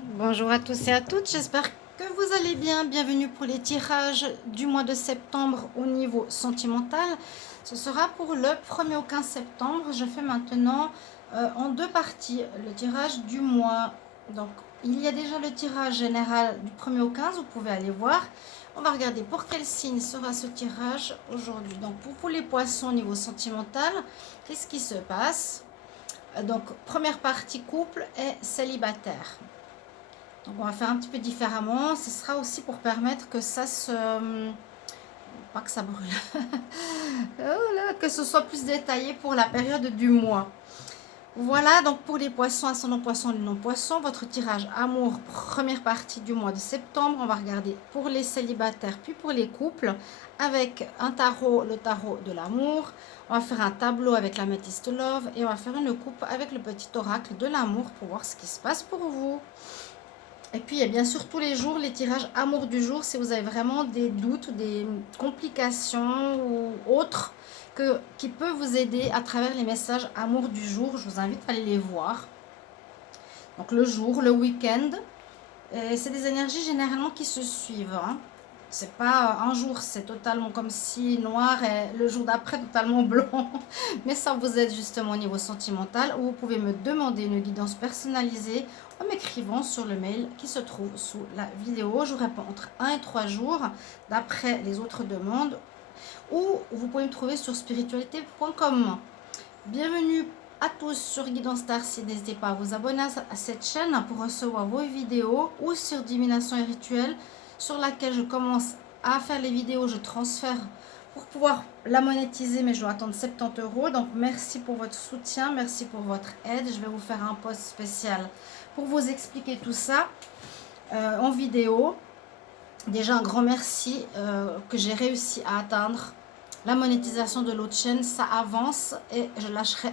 Bonjour à tous et à toutes, j'espère que vous allez bien. Bienvenue pour les tirages du mois de septembre au niveau sentimental. Ce sera pour le 1er au 15 septembre. Je fais maintenant en deux parties le tirage du mois. Donc, il y a déjà le tirage général du 1er au 15, vous pouvez aller voir. On va regarder pour quel signe sera ce tirage aujourd'hui. Donc, pour les poissons au niveau sentimental, qu'est-ce qui se passe? Donc, première partie couple et célibataire. Donc on va faire un petit peu différemment. Ce sera aussi pour permettre que ça se... Pas que ça brûle. Oh là, que ce soit plus détaillé pour la période du mois. Voilà, donc pour les poissons, ascendant poisson, non poisson, votre tirage amour, première partie du mois de septembre. On va regarder pour les célibataires, puis pour les couples, avec un tarot, le tarot de l'amour. On va faire un tableau avec la métiste love et on va faire une coupe avec le petit oracle de l'amour pour voir ce qui se passe pour vous. Et puis, il y a bien sûr tous les jours les tirages amour du jour. Si vous avez vraiment des doutes, des complications ou autres qui peuvent vous aider à travers les messages amour du jour, je vous invite à aller les voir. Donc le jour, le week-end, c'est des énergies généralement qui se suivent. Hein. C'est pas un jour, c'est totalement comme si noir et le jour d'après totalement blanc. Mais ça vous aide justement au niveau sentimental où vous pouvez me demander une guidance personnalisée en m'écrivant sur le mail qui se trouve sous la vidéo. Je vous réponds entre 1 et 3 jours d'après les autres demandes ou vous pouvez me trouver sur spiritualité.com. Bienvenue à tous sur Guidance Starseed. N'hésitez pas à vous abonner à cette chaîne pour recevoir vos vidéos ou sur Divination et Rituel sur laquelle je commence à faire les vidéos. Je transfère pour pouvoir la monétiser, mais je dois attendre 70 euros. Donc merci pour votre soutien, merci pour votre aide. Je vais vous faire un post spécial pour vous expliquer tout ça en vidéo. Déjà un grand merci que j'ai réussi à atteindre la monétisation de l'autre chaîne. Ça avance et je lâcherai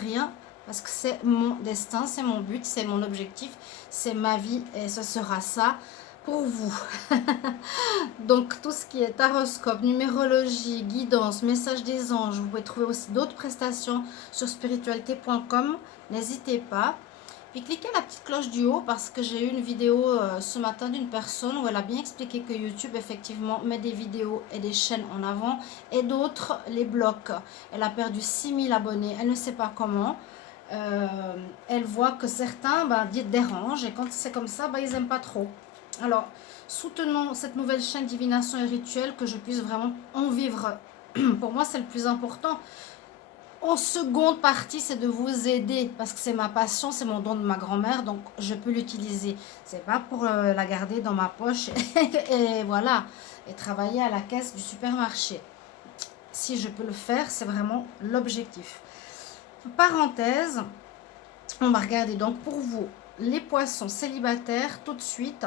rien parce que c'est mon destin, c'est mon but, c'est mon objectif, c'est ma vie et ce sera ça pour vous. Donc tout ce qui est taroscope, numérologie, guidance, message des anges, vous pouvez trouver aussi d'autres prestations sur spiritualité.com. N'hésitez pas. Puis cliquez la petite cloche du haut parce que j'ai eu une vidéo ce matin d'une personne où elle a bien expliqué que YouTube effectivement met des vidéos et des chaînes en avant et d'autres les bloquent. Elle a perdu 6000 abonnés, elle ne sait pas comment. Elle voit que certains dérangent et quand c'est comme ça, ils n'aiment pas trop. Alors, soutenons cette nouvelle chaîne Divination et Rituel que je puisse vraiment en vivre. Pour moi, c'est le plus important. En seconde partie, c'est de vous aider parce que c'est ma passion, c'est mon don de ma grand-mère, donc je peux l'utiliser. C'est pas pour la garder dans ma poche et voilà, et travailler à la caisse du supermarché. Si je peux le faire, c'est vraiment l'objectif. Parenthèse, on va regarder donc pour vous les poissons célibataires tout de suite.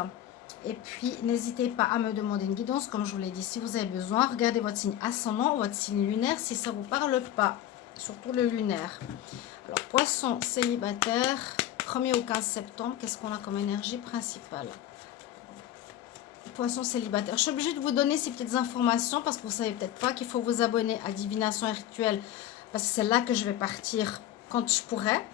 Et puis, n'hésitez pas à me demander une guidance, comme je vous l'ai dit, si vous avez besoin. Regardez votre signe ascendant ou votre signe lunaire si ça ne vous parle pas. Surtout le lunaire. Alors, poisson célibataire, 1er au 15 septembre, qu'est-ce qu'on a comme énergie principale? Poisson célibataire. Je suis obligée de vous donner ces petites informations parce que vous ne savez peut-être pas qu'il faut vous abonner à Divination et Rituel parce que c'est là que je vais partir quand je pourrai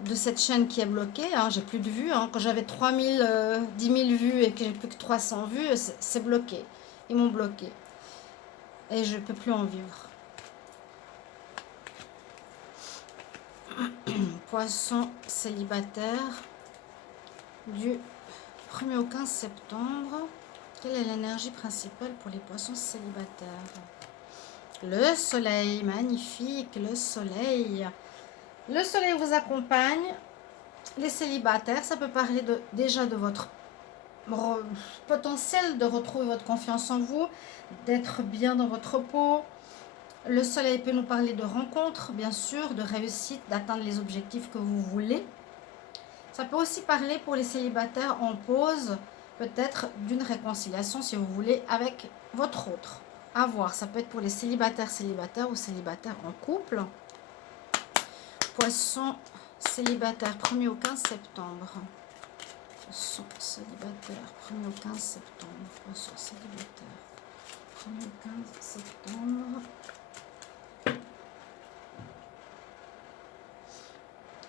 de cette chaîne qui est bloquée. Hein. J'ai plus de vues. Hein. Quand j'avais 3000, 10 000 vues et que j'ai plus que 300 vues, c'est bloqué. Ils m'ont bloqué. Et je ne peux plus en vivre. Poisson célibataire du 1er au 15 septembre. Quelle est l'énergie principale pour les poissons célibataires? Le soleil, magnifique, le soleil. Le soleil vous accompagne. Les célibataires, ça peut parler déjà de votre potentiel de retrouver votre confiance en vous, d'être bien dans votre peau. Le soleil peut nous parler de rencontres, bien sûr, de réussite, d'atteindre les objectifs que vous voulez. Ça peut aussi parler pour les célibataires en pause, peut-être d'une réconciliation, si vous voulez, avec votre autre. À voir, ça peut être pour les célibataires ou célibataires en couple. Poisson célibataire, 1er au 15 septembre. Poisson célibataire, 1er au 15 septembre. Poisson célibataire, 1er au 15 septembre.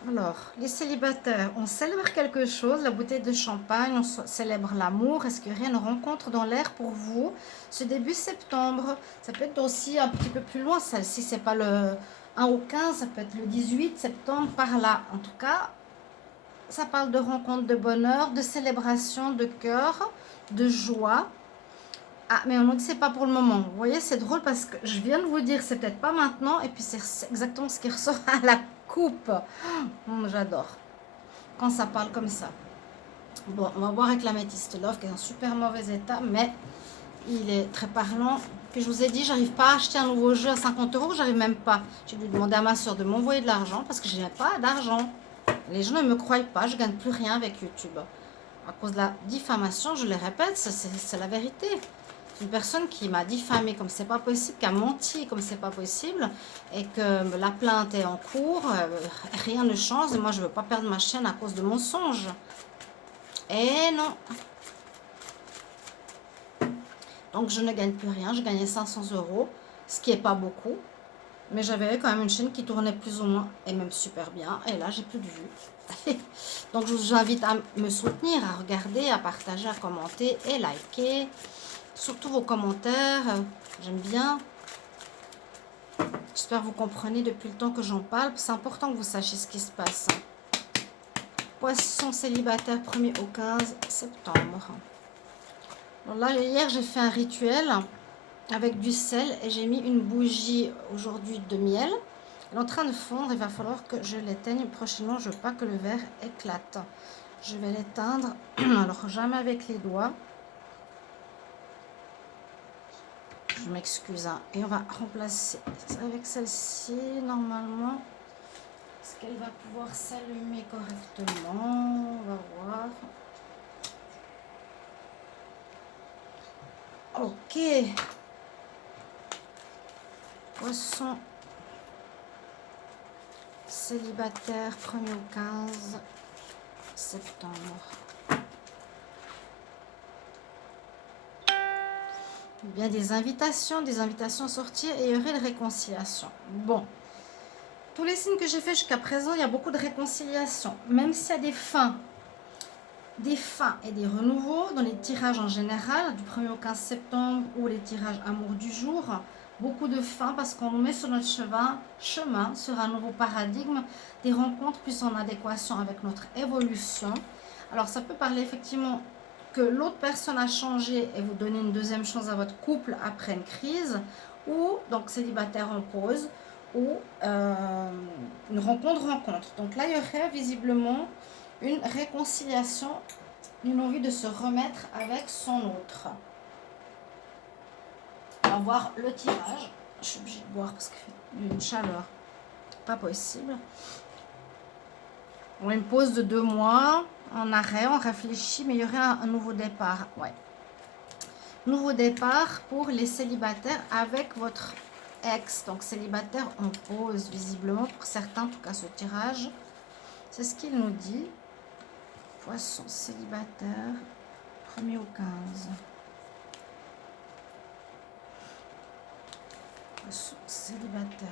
Alors, les célibataires, on célèbre quelque chose, la bouteille de champagne, on célèbre l'amour. Est-ce qu'il y aurait une rencontre dans l'air pour vous ce début septembre? Ça peut être aussi un petit peu plus loin, ça, si c'est pas le 1 au 15, ça peut être le 18 septembre, par là. En tout cas, ça parle de rencontre, de bonheur, de célébration, de cœur, de joie. Ah, mais on ne dit c'est pas pour le moment. Vous voyez, c'est drôle parce que je viens de vous dire, c'est peut-être pas maintenant, et puis c'est exactement ce qui ressort à la coupe. J'adore quand ça parle comme ça. Bon, on va voir avec l'améthyste Love qui est en super mauvais état, mais il est très parlant. Puis je vous ai dit, j'arrive pas à acheter un nouveau jeu à 50 euros, j'arrive même pas. J'ai dû demander à ma soeur de m'envoyer de l'argent parce que je n'ai pas d'argent. Les gens ne me croient pas, je gagne plus rien avec YouTube. À cause de la diffamation, je le répète, c'est la vérité. Une personne qui m'a diffamé comme c'est pas possible, qui a menti comme c'est pas possible, et que la plainte est en cours, rien ne change, et moi je veux pas perdre ma chaîne à cause de mensonges. Et non. Donc je ne gagne plus rien, je gagnais 500 euros, ce qui est pas beaucoup, mais j'avais quand même une chaîne qui tournait plus ou moins, et même super bien, et là j'ai plus de vues. Donc je vous invite à me soutenir, à regarder, à partager, à commenter et liker. Surtout vos commentaires, j'aime bien. J'espère que vous comprenez depuis le temps que j'en parle. C'est important que vous sachiez ce qui se passe. Poisson célibataire 1er au 15 septembre. Alors là, hier, j'ai fait un rituel avec du sel et j'ai mis une bougie aujourd'hui de miel. Elle est en train de fondre. Il va falloir que je l'éteigne prochainement. Je ne veux pas que le verre éclate. Je vais l'éteindre. Alors, jamais avec les doigts. Je m'excuse. Hein. Et on va remplacer avec celle-ci, normalement. Est-ce qu'elle va pouvoir s'allumer correctement? On va voir. Ok. Poisson célibataire, 1er au 15 septembre. Bien des invitations à sortir et il y aurait de réconciliation. Bon. Tous les signes que j'ai fait jusqu'à présent, il y a beaucoup de réconciliation. Même s'il y a des fins et des renouveaux dans les tirages en général, du 1er au 15 septembre ou les tirages amour du jour, beaucoup de fins parce qu'on nous met sur notre chemin sur un nouveau paradigme, des rencontres plus en adéquation avec notre évolution. Alors ça peut parler effectivement que l'autre personne a changé et vous donner une deuxième chance à votre couple après une crise, ou donc célibataire en pause, ou une rencontre. Donc là, il y aurait visiblement une réconciliation, une envie de se remettre avec son autre. On va voir le tirage. Je suis obligée de boire parce qu'il y a une chaleur pas possible. On a une pause de 2 mois en arrêt, on réfléchit, mais il y aurait un nouveau départ. Ouais. Nouveau départ pour les célibataires avec votre ex. Donc célibataire en pause, visiblement, pour certains, en tout cas ce tirage. C'est ce qu'il nous dit. Poisson célibataire, 1er au 15. Poisson célibataire,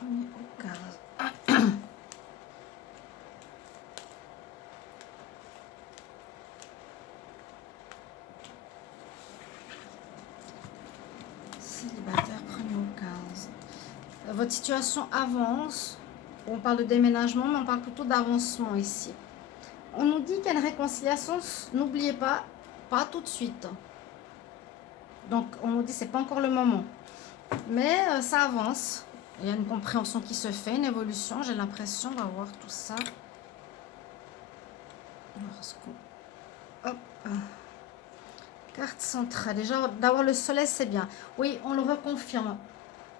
1er au 15. Célibataire, 1er au 15. Votre situation avance. On parle de déménagement, mais on parle plutôt d'avancement ici. On nous dit qu'il y a une réconciliation, n'oubliez pas, pas tout de suite. Donc on nous dit que ce n'est pas encore le moment. Mais ça avance. Il y a une compréhension qui se fait, une évolution, j'ai l'impression. On va voir tout ça. Hop. Carte centrale. Déjà, d'avoir le soleil, c'est bien. Oui, on le reconfirme.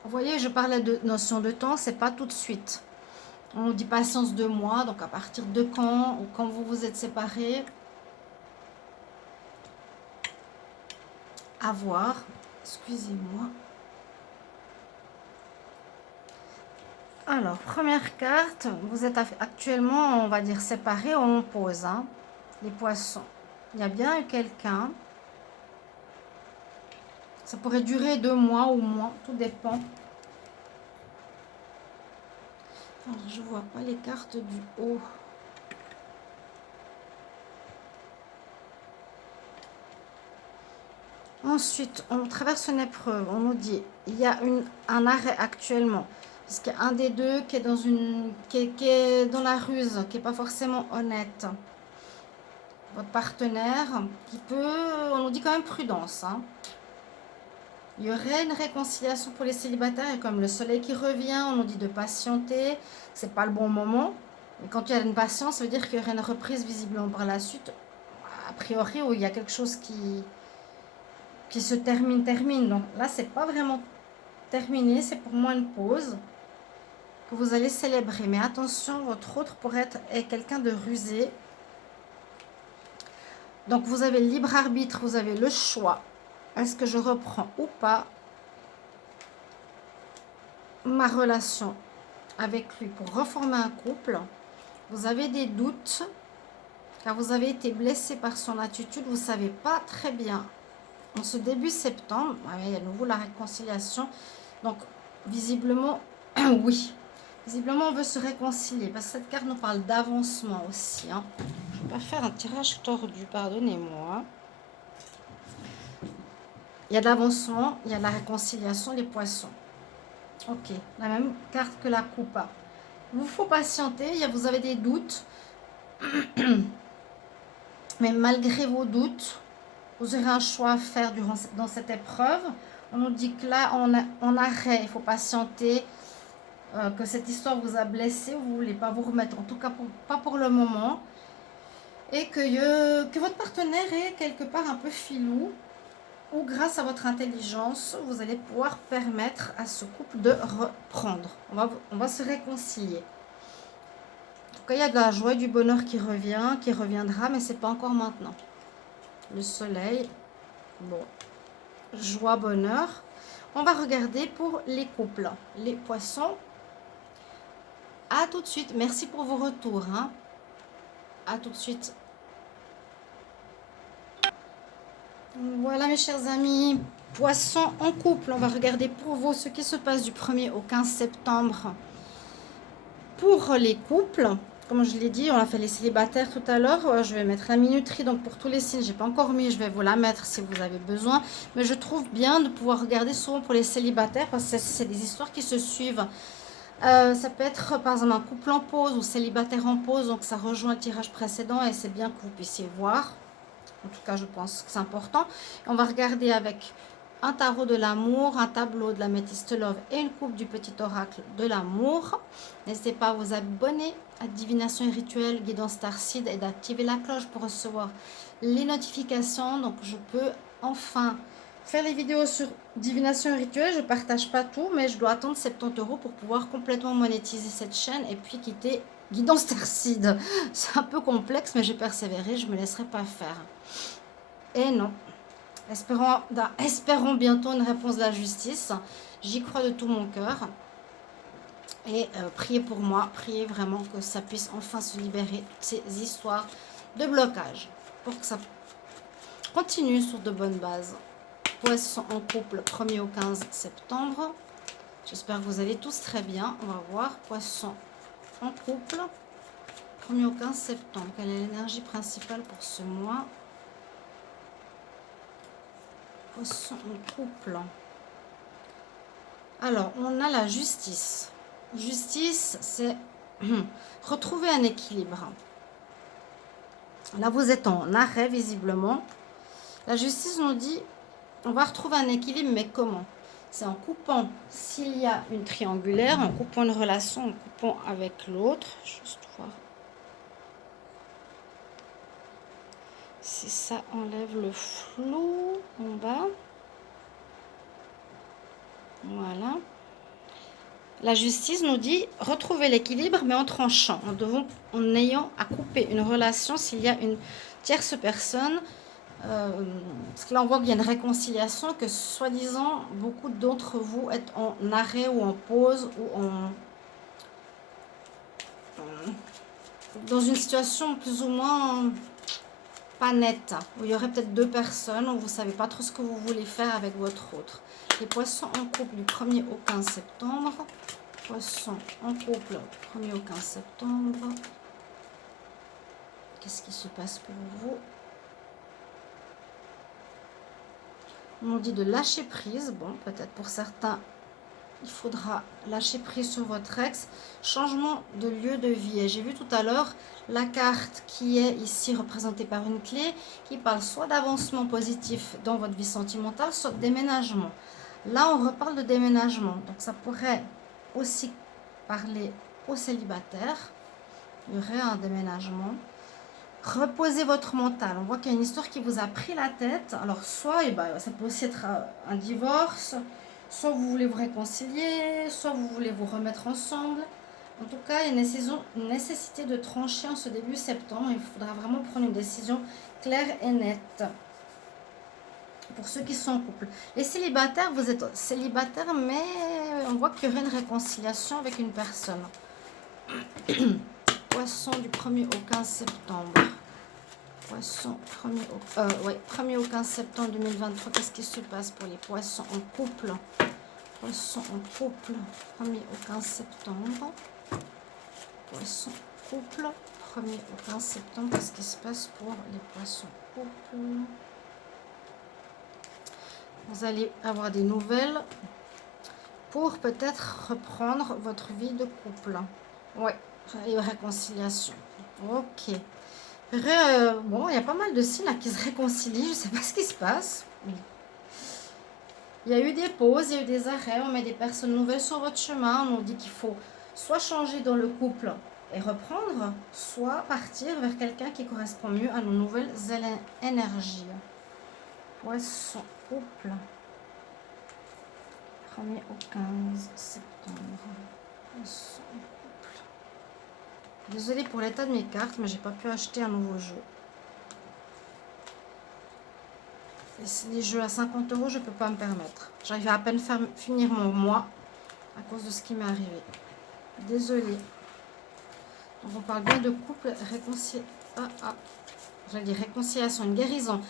Vous voyez, je parlais de notion de temps, c'est pas tout de suite. On nous dit patience 2 mois, donc à partir de quand, ou quand vous vous êtes séparés. À voir. Excusez-moi. Alors, première carte, vous êtes actuellement, on va dire, séparés ou en pause. Hein, les poissons. Il y a bien eu quelqu'un. Ça pourrait durer 2 mois ou moins, tout dépend. Alors, je vois pas les cartes du haut. Ensuite, on traverse une épreuve. On nous dit il y a un arrêt actuellement. Parce qu'il y a un des deux qui est dans qui est dans la ruse, qui n'est pas forcément honnête. Votre partenaire qui peut, on nous dit quand même prudence. Hein. Il y aurait une réconciliation pour les célibataires et comme le soleil qui revient, on nous dit de patienter. C'est pas le bon moment. Et quand il y a une patience, ça veut dire qu'il y aurait une reprise visiblement par la suite. A priori, où il y a quelque chose qui se termine. Donc là, c'est pas vraiment terminé, c'est pour moi une pause que vous allez célébrer. Mais attention, votre autre pourrait être quelqu'un de rusé. Donc vous avez le libre arbitre, vous avez le choix. Est-ce que je reprends ou pas ma relation avec lui pour reformer un couple? Vous avez des doutes car vous avez été blessé par son attitude. Vous ne savez pas très bien. En ce début septembre, il y a à nouveau la réconciliation. Donc visiblement, oui. Visiblement, on veut se réconcilier parce que cette carte nous parle d'avancement aussi. Hein. Je ne vais pas faire un tirage tordu, pardonnez-moi. Il y a de l'avancement, il y a de la réconciliation, les poissons. Ok, la même carte que la coupa. Il vous faut patienter, vous avez des doutes. Mais malgré vos doutes, vous aurez un choix à faire dans cette épreuve. On nous dit que là, on arrête, il faut patienter. Que cette histoire vous a blessé, vous ne voulez pas vous remettre, en tout cas pas pour le moment. Et que votre partenaire est quelque part un peu filou. Ou grâce à votre intelligence, vous allez pouvoir permettre à ce couple de reprendre. On va se réconcilier. En tout cas, il y a de la joie et du bonheur qui reviendra, mais ce n'est pas encore maintenant. Le soleil, bon, joie, bonheur. On va regarder pour les couples, les poissons. À tout de suite. Merci pour vos retours. Hein. À tout de suite. Voilà mes chers amis, poissons en couple, on va regarder pour vous ce qui se passe du 1er au 15 septembre pour les couples. Comme je l'ai dit, on a fait les célibataires tout à l'heure, je vais mettre la minuterie, donc pour tous les signes, j'ai pas encore mis, je vais vous la mettre si vous avez besoin. Mais je trouve bien de pouvoir regarder souvent pour les célibataires parce que c'est des histoires qui se suivent. Ça peut être par exemple un couple en pause ou célibataire en pause, donc ça rejoint le tirage précédent et c'est bien que vous puissiez voir. En tout cas, je pense que c'est important. On va regarder avec un tarot de l'amour, un tableau de la métiste love et une coupe du petit oracle de l'amour. N'hésitez pas à vous abonner à Divination et Rituel Guidance Starseed et d'activer la cloche pour recevoir les notifications. Donc, je peux enfin faire les vidéos sur Divination et Rituel. Je ne partage pas tout, mais je dois attendre 70 € pour pouvoir complètement monétiser cette chaîne et puis quitter Guidance Starseed. C'est un peu complexe, mais j'ai persévéré. Je ne me laisserai pas faire. Et non. Espérons bientôt une réponse de la justice. J'y crois de tout mon cœur. Et priez pour moi. Priez vraiment que ça puisse enfin se libérer toutes ces histoires de blocage. Pour que ça continue sur de bonnes bases. Poissons en couple, 1er au 15 septembre. J'espère que vous allez tous très bien. On va voir. Poissons en couple, 1er au 15 septembre. Quelle est l'énergie principale pour ce mois? Poisson en couple. Alors, on a la justice. Justice, c'est retrouver un équilibre. Là, vous êtes en arrêt, visiblement. La justice nous dit, on va retrouver un équilibre, mais comment? C'est en coupant, s'il y a une triangulaire, en coupant une relation, en coupant avec l'autre. Juste voir si ça enlève le flou en bas. Voilà. La justice nous dit retrouver l'équilibre, mais en tranchant, en ayant à couper une relation s'il y a une tierce personne. Parce que là, on voit qu'il y a une réconciliation, que soi-disant, beaucoup d'entre vous êtes en arrêt ou en pause ou dans une situation plus ou moins pas nette, où il y aurait peut-être deux personnes, où vous ne savez pas trop ce que vous voulez faire avec votre autre. Les poissons en couple du 1er au 15 septembre. Poisson en couple, 1er au 15 septembre. Qu'est-ce qui se passe pour vous? On nous dit de lâcher prise. Bon, peut-être pour certains, il faudra lâcher prise sur votre ex. Changement de lieu de vie. Et j'ai vu tout à l'heure la carte qui est ici représentée par une clé qui parle soit d'avancement positif dans votre vie sentimentale, soit de déménagement. Là, on reparle de déménagement. Donc, ça pourrait aussi parler aux célibataires. Il y aurait un déménagement. Reposez votre mental. On voit qu'il y a une histoire qui vous a pris la tête. Alors, soit ça peut aussi être un divorce, soit vous voulez vous réconcilier, soit vous voulez vous remettre ensemble. En tout cas, il y a une nécessité de trancher en ce début septembre. Il faudra vraiment prendre une décision claire et nette. Pour ceux qui sont en couple. Les célibataires, vous êtes célibataire, mais on voit qu'il y aurait une réconciliation avec une personne. Poisson du 1er au 15 septembre. Poisson, 1er au 15 septembre 2023. Qu'est-ce qui se passe pour les poissons en couple? Poisson en couple, 1er au 15 septembre. Poisson couple, 1er au 15 septembre. Qu'est-ce qui se passe pour les poissons couple? Vous allez avoir des nouvelles pour peut-être reprendre votre vie de couple. Ouais, et réconciliation. Ok. Bon, il y a pas mal de signes là qui se réconcilient. Je ne sais pas ce qui se passe. Il y a eu des pauses, il y a eu des arrêts. On met des personnes nouvelles sur votre chemin. On nous dit qu'il faut soit changer dans le couple et reprendre, soit partir vers quelqu'un qui correspond mieux à nos nouvelles énergies. Poisson, couple. 1er au 15 septembre. Poisson, couple. Désolée pour l'état de mes cartes, mais j'ai pas pu acheter un nouveau jeu. Et les jeux à 50 €, je peux pas me permettre. J'arrive à peine finir mon mois à cause de ce qui m'est arrivé. Désolée. Donc on parle bien de couple, réconciliation, une guérison.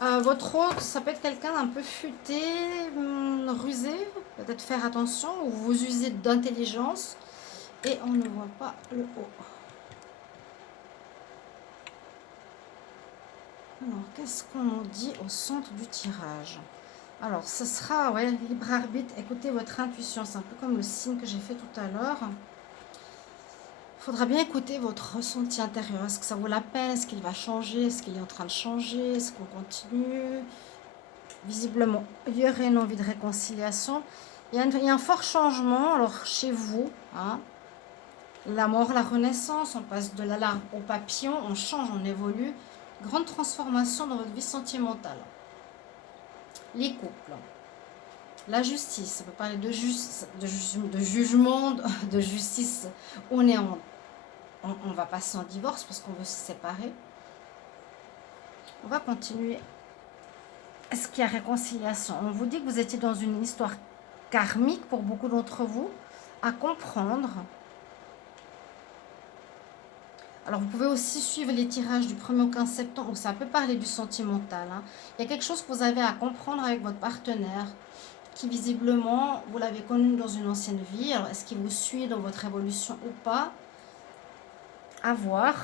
Votre autre, ça peut être quelqu'un d'un peu futé, rusé, peut-être faire attention, ou vous usez d'intelligence. Et on ne voit pas le haut. Alors, qu'est-ce qu'on nous dit au centre du tirage? Alors, ce sera, libre arbitre. Écoutez votre intuition. C'est un peu comme le signe que j'ai fait tout à l'heure. Il faudra bien écouter votre ressenti intérieur. Est-ce que ça vaut la peine? Est-ce qu'il va changer? Est-ce qu'il est en train de changer? Est-ce qu'on continue? Visiblement, il y aurait une envie de réconciliation. Il y a un fort changement, alors chez vous, hein, la mort, la renaissance, on passe de la larve au papillon, on change, on évolue. Grande transformation dans votre vie sentimentale. Les couples. La justice, ça peut parler de jugement, de justice. On va passer en divorce parce qu'on veut se séparer. On va continuer. Est-ce qu'il y a réconciliation? On vous dit que vous étiez dans une histoire karmique pour beaucoup d'entre vous, à comprendre. Alors, vous pouvez aussi suivre les tirages du 1er au 15 septembre, où ça peut parler du sentimental. Hein. Il y a quelque chose que vous avez à comprendre avec votre partenaire, qui visiblement, vous l'avez connu dans une ancienne vie. Alors, est-ce qu'il vous suit dans votre évolution ou pas? À voir.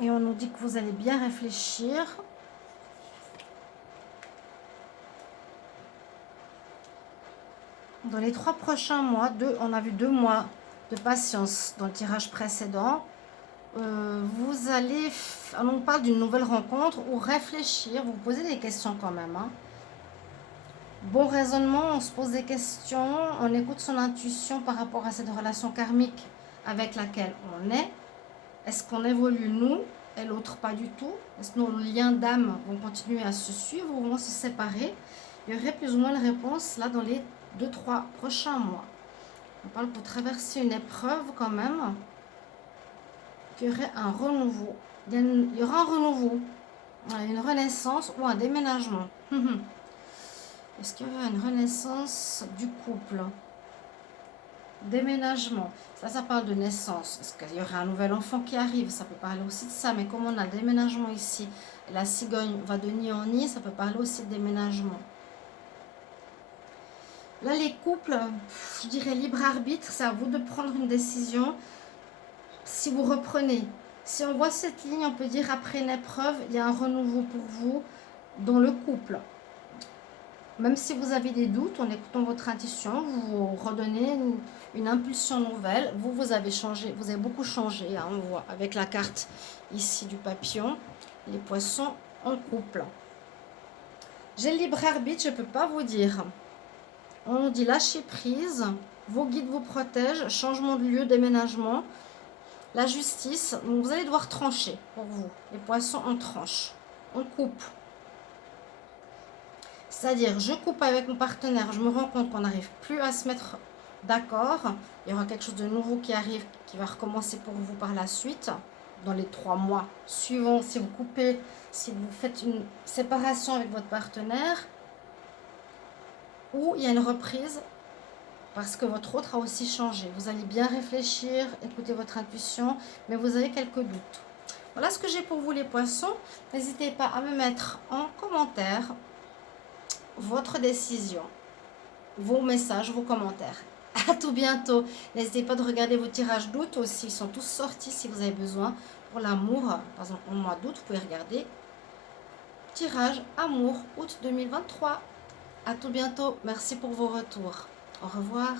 Et on nous dit que vous allez bien réfléchir. Dans les 3 prochains mois, on a vu 2 mois de patience dans le tirage précédent. Vous allez, on parle d'une nouvelle rencontre ou réfléchir, vous posez des questions quand même. Hein. Bon raisonnement, on se pose des questions, on écoute son intuition par rapport à cette relation karmique avec laquelle on est. Est-ce qu'on évolue nous et l'autre pas du tout? Est-ce que nos liens d'âme vont continuer à se suivre ou vont se séparer? Il y aurait plus ou moins une réponse là dans les 2-3 prochains mois. On parle pour traverser une épreuve quand même. Qu'il y aurait un renouveau. Il y aura un renouveau, une renaissance ou un déménagement. Est-ce qu'il y aura une renaissance du couple? Déménagement. Ça parle de naissance. Est-ce qu'il y aura un nouvel enfant qui arrive? Ça peut parler aussi de ça. Mais comme on a le déménagement ici, la cigogne va de nid en nid, ça peut parler aussi de déménagement. Là, les couples, je dirais libre arbitre, c'est à vous de prendre une décision. Si vous reprenez, si on voit cette ligne, on peut dire après une épreuve, il y a un renouveau pour vous dans le couple. Même si vous avez des doutes, en écoutant votre intuition, vous vous redonnez une impulsion nouvelle. Vous avez changé, vous avez beaucoup changé, hein, on voit avec la carte ici du papillon, les poissons en couple. J'ai le libre arbitre, je ne peux pas vous dire. On nous dit lâcher prise, vos guides vous protègent, changement de lieu, déménagement. La justice, donc vous allez devoir trancher pour vous. Les poissons, on tranche, on coupe. C'est-à-dire, je coupe avec mon partenaire, je me rends compte qu'on n'arrive plus à se mettre d'accord. Il y aura quelque chose de nouveau qui arrive, qui va recommencer pour vous par la suite, dans les 3 mois suivants. Si vous coupez, si vous faites une séparation avec votre partenaire, ou il y a une reprise, parce que votre autre a aussi changé. Vous allez bien réfléchir, écouter votre intuition, mais vous avez quelques doutes. Voilà ce que j'ai pour vous les poissons. N'hésitez pas à me mettre en commentaire votre décision, vos messages, vos commentaires. À tout bientôt. N'hésitez pas de regarder vos tirages d'août aussi. Ils sont tous sortis si vous avez besoin. Pour l'amour, par exemple au mois d'août, vous pouvez regarder tirage amour août 2023. À tout bientôt. Merci pour vos retours. Au revoir.